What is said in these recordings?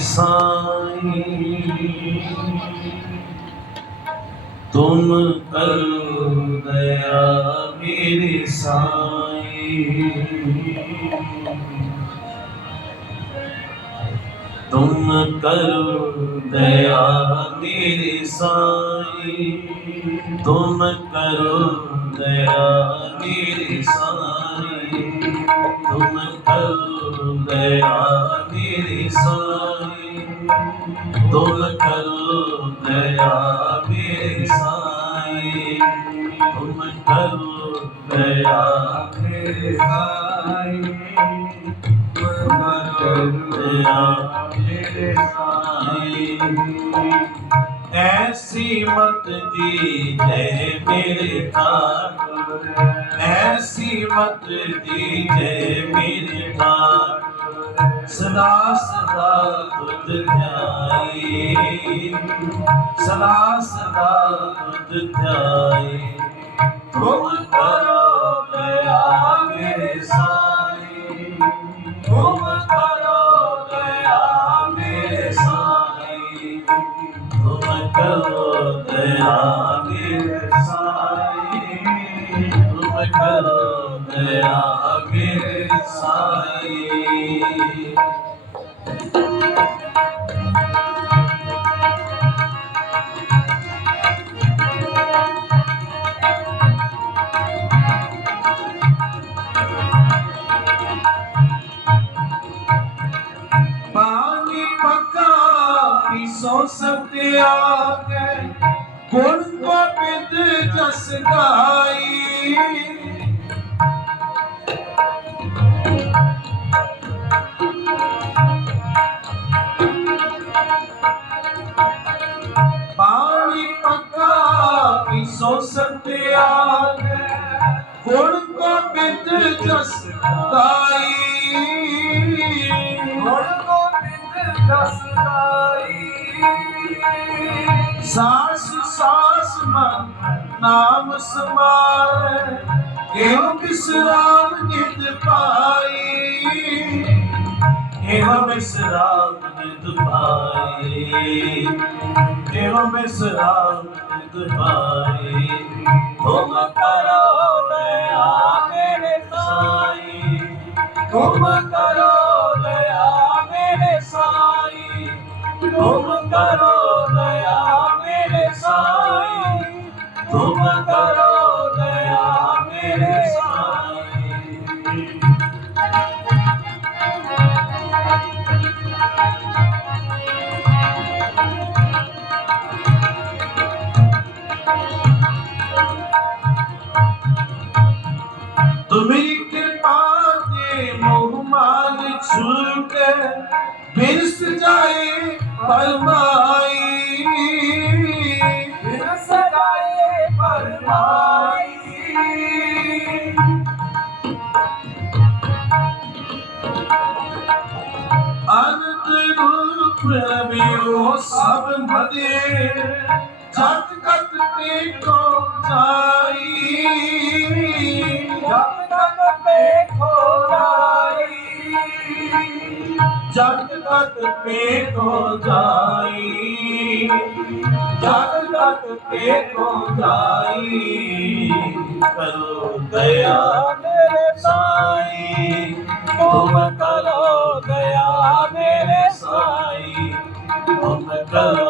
ਸਾਈਂ। ਤੁਮ ਕਰ ਦਇਆ ਮੇਰੇ ਸਾਈਂ। ਤੁਮ ਕਰ ਦਇਆ ਮੇਰੇ ਸਾਈਂ। ਤੁਮ ਕਰ ਦਇਆ ਮੇਰੇ ਸਾਈਂ। ਤੁਮ ਕਲ ਦਇਆ ਮੇਰੀ ਸਾਈ ਤੁਮ ਕਲ ਦਇਆ ਮੇਰੀ ਸਾਈ ਤੁਮ ਕਲ ਦਇਆ ਮੇਰੀ ਸਾਈ ਤੁਮ ਕਲ ਦਇਆ ਮੇਰੀ ਸਾਈ ਐਸੀ ਮਤ ਦੀ ਜੈ ਮੇਰੇ ਠਾਕੁਰ ਐਸੀ ਮਤ ਦੀ ਜੈ ਮੇਰੇ ਠਾਕੁਰ ਸਦਾ ਸਦਾ ਤੁਧ ਧਿਆਈ ਸਦਾ ਸਦਾ ਤੁਧ ਧਿਆਈ ਦਇਆ ਮੇਰੇ ਸਾਈ ਸੋ ਸਤਿਆ ਕੇ ਗੁਣ ਗੋਬਿੰਦ ਜਸ ਗਾਈ ਸਾਸ ਸਾਸ ਮਨ ਨਾਮ ਸਮਾਰੇ। ਇਹੋ ਬਿਸਰਾਮ ਨਿਤ ਪਾਈ? ਇਹੋ ਬਿਸਰਾਮ ਨਿਤ ਪਾਈ? ਇਹੋ ਬਿਸਰਾਮ ਨਿਤ ਪਾਈ? ਤੁਮ ਕਰੋ ਦਇਆ ਮੇਰੇ ਸਾਈ। ਤੁਮ ਕਰੋ ਤੁਮ ਕਰੋ ਦਇਆ ਮੇਰੇ ਸਾਈ। ਤੁਮ ਕਰੋ ਫਰਮਾਈ। ਬਿਨ ਸਦਾਏ ਫਰਮਾਈ। ਅਨੰਤ ਰੂਪ ਰਬਿਓ ਸਭ ਮਦੇ ਜਤ ਕਤ ਤੇ ਕੋ ਜਾਈ। ਜਤ ਕਤ ਤੇ ਕੋ ਜਤ ਕਤ ਤੇ ਕੋ ਜਾਈ। ਜਤ ਕਤ ਤੇ ਕੋ ਜਾਈ। ਕਰੋ ਦਇਆ ਮੇਰੇ ਸਾਈ। ਤੁਮ ਕਰੋ ਦਇਆ ਮੇਰੇ ਸਾਈ। ਤੁਮ ਕਰੋ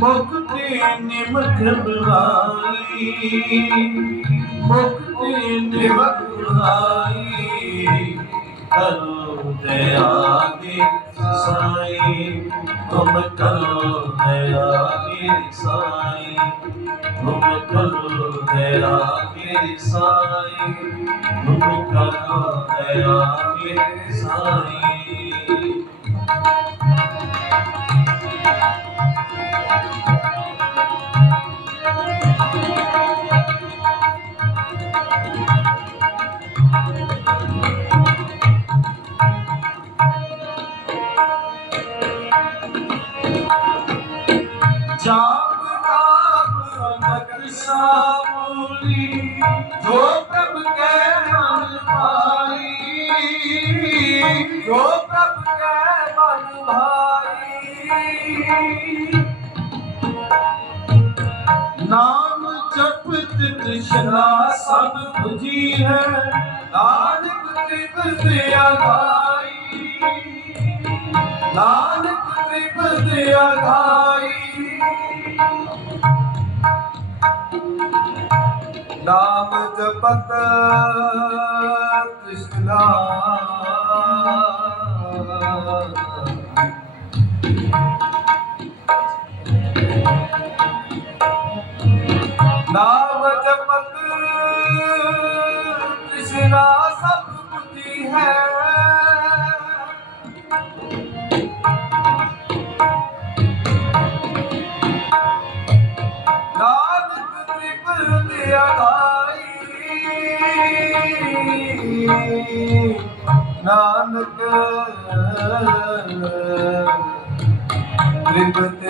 ਮੁਕਤੀ ਨਿਮਕ ਬੁਲਾਈ ਮੁਕਤੀ ਨਿਮਕ ਬੁਲਾਈ ਕਰੋ ਦਇਆ ਦੇ ਸਾਈ, ਤੁਮ ਕਰੋ ਦਇਆ ਦੇ ਸਾਈ, ਤੁਮ ਕਰੋ ਦਇਆ ਦੇ ਸਾਈ, ਤੁਮ ਕਰੋ ਦਇਆ ਦੇ ਸਾਈ। ਜਾਪ ਜੋ ਪ੍ਰਭ ਕੈ ਨਾਮ ਜਪਤ ਕ੍ਰਿਸ਼ਨਾ ਸਭ 부ਜੀ ਹੈ। ਨਾਨਕ ਤ੍ਰਿਪਤ ਅਗਾਈ ਨਾਨਕ ਤ੍ਰਿਪਤ ਅਗਾਈ ਨਾਮ ਜਪਤ ਕ੍ਰਿਸ਼ਨਾ। ਨਾਮ ਜਪਤ ਕ੍ਰਿਸ਼ਨਾ ਸਭ ਬੁੱਧੀ ਹੈ। ਨਾਨਕ ਤ੍ਰਿਪਤ ਆਈ ਨਾਨਕ ਤ੍ਰਿਪਤ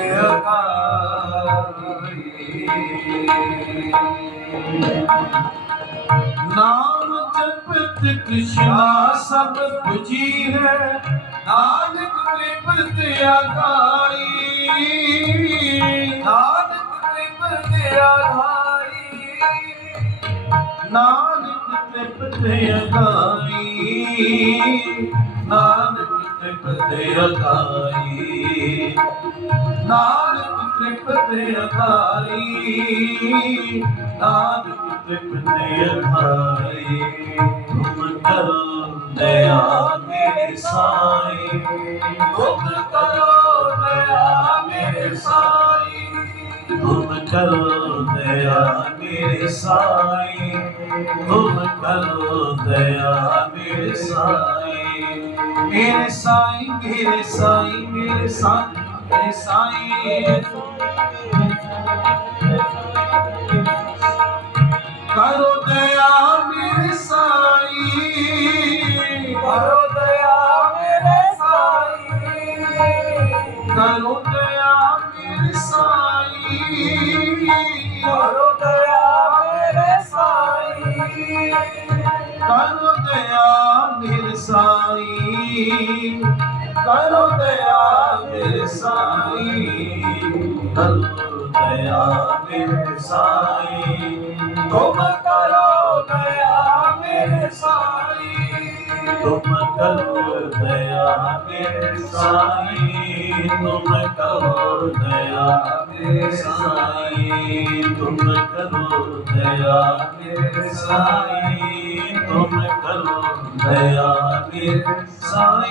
ਨਾਮ ਜਪਤ ਕ੍ਰਿਸ਼ਨਾ ਸਭ 부ਜੀ ਹੈ। ਨਾਨਕ ਤ੍ਰਿਪਤ ਆਗਾਈ ਨਾਨਕ ਤ੍ਰਿਪਤ ਅਗਾਈ ਨਾਨਕ ਤ੍ਰਿਪਤ ਅਗਾਈ ਨਾਨਕ ਤ੍ਰਿਪਤ ਅਗਾਈ ਨਾਨਕ ਤ੍ਰਿਪਤ ਅਗਾਈ ਨਾਨਕ ਤ੍ਰਿਪਤ ਅਗਾਈ ਤੁਮ ਕਰੋ ਦਇਆ ਮੇਰੇ ਸਾਈ ਤੁਮ ਕਰੋ ਦਇਆ ਮੇਰੇ ਸਾਈ ਤੁਮ ਕਰੋ ਦਇਆ ਮੇਰੇ ਸਾਈ ਤੁਮ ਕਰੋ ਦਇਆ ਮੇਰੇ ਸਾਈ। ਮੇਰੇ ਸਾਈ ਮੇਰੇ ਸਾਈ ਮੇਰੇ ਸਾਈ ਮੇਰੇ ਸਾਈ ਕਰੋ ਦਇਆ ਮੇਰੇ ਸਾਈ ਕਰੋ ਦਇਆ ਮੇਰੇ ਸਾਈ ਕਰੋ ਦਇਆ ਮੇਰੇ ਸਾਈ ਕਰੋ ਦਇਆ ਮੇਰੇ ਸਾਈ ਕਰੋ ਦਇਆ ਮੇਰੇ ਸਾਈ ਕਰੋ ਮੇਰੇ ਸਾਈ ਕਰੋ ਦਇਆ ਮੇਰੇ ਸਾਈ ਤੁਮ ਕਰੋ ਦਇਆ ਮੇਰੇ ਸਾਈ ਤੁਮ ਕਰੋ ਦਇਆ ਮੇਰੇ ਸਾਈ ਤੁਮ ਕਰੋ ਦਇਆ ਮੇਰੇ ਸਾਈ ਤੁਮ ਕਰੋ ਦਇਆ ਮੇਰੇ ਸਾਈ ਤੁਮ ਦਇਆ ਨਿਰਸਾਈ